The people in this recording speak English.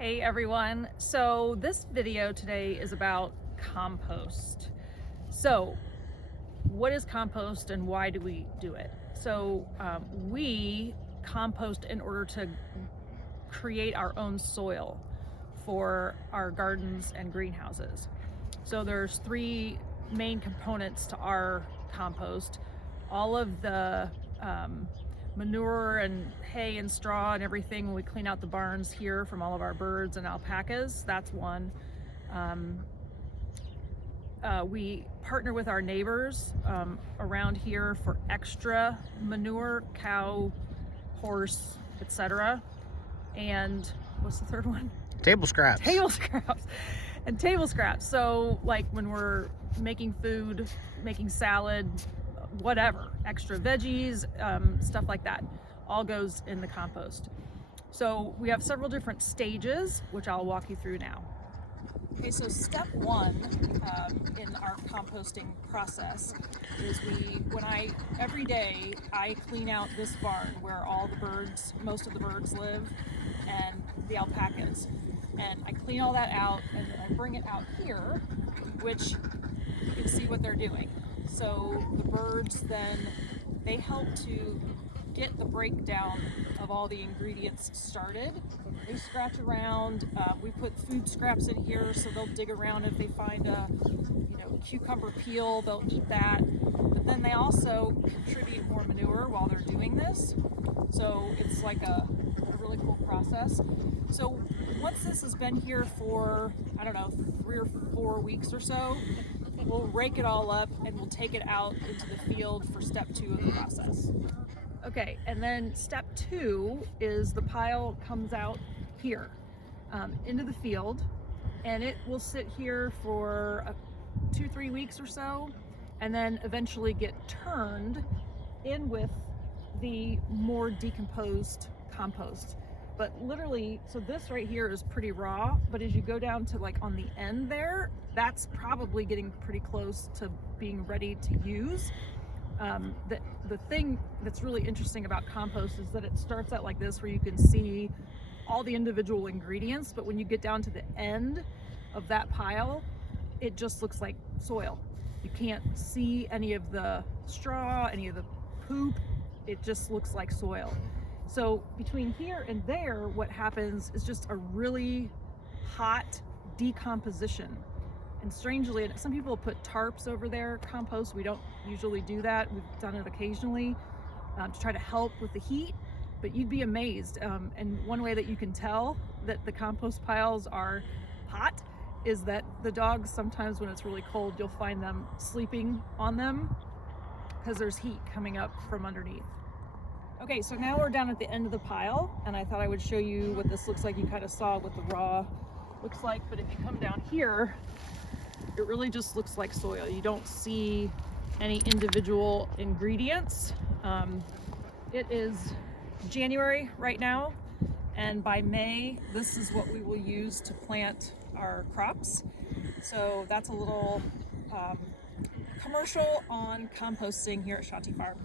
Hey everyone, so this video today is about compost. So what is compost and why do we do it? So we compost in order to create our own soil for our gardens and greenhouses. So there's three main components to our compost. All of the manure and hay and straw and everything when we clean out the barns here from all of our birds and alpacas, that's one. We partner with our neighbors around here for extra manure, cow, horse, etc. And what's the third one? Table scraps. Table scraps. And table scraps. So like when we're making food, making salad, whatever, extra veggies, stuff like that, all goes in the compost. So we have several different stages, which I'll walk you through now. Okay, so step one in our composting process is every day I clean out this barn where all the birds, most of the birds live, and the alpacas. And I clean all that out and then I bring it out here, which you can see what they're doing. So the birds then, they help to get the breakdown of all the ingredients started. They scratch around. We put food scraps in here so they'll dig around. If they find a cucumber peel, they'll eat that. But then they also contribute more manure while they're doing this. So it's like a really cool process. So once this has been here for, I don't know, 3 or 4 weeks or so, we'll rake it all up and we'll take it out into the field for step 2 of the process. Okay, and then step 2 is the pile comes out here into the field, and it will sit here for 2-3 weeks or so, and then eventually get turned in with the more decomposed compost. But literally, so this right here is pretty raw, but as you go down to like on the end there, that's probably getting pretty close to being ready to use. The thing that's really interesting about compost is that it starts out like this, where you can see all the individual ingredients, but when you get down to the end of that pile, it just looks like soil. You can't see any of the straw, any of the poop. It just looks like soil. So between here and there, what happens is just a really hot decomposition. And strangely, some people put tarps over their compost. We don't usually do that. We've done it occasionally to try to help with the heat, but you'd be amazed. And one way that you can tell that the compost piles are hot is that the dogs, sometimes when it's really cold, you'll find them sleeping on them because there's heat coming up from underneath. Okay, so now we're down at the end of the pile, and I thought I would show you what this looks like. You kind of saw what the raw looks like, but if you come down here, it really just looks like soil. You don't see any individual ingredients. It is January right now, and by May, this is what we will use to plant our crops. So that's a little commercial on composting here at Shanti Farm.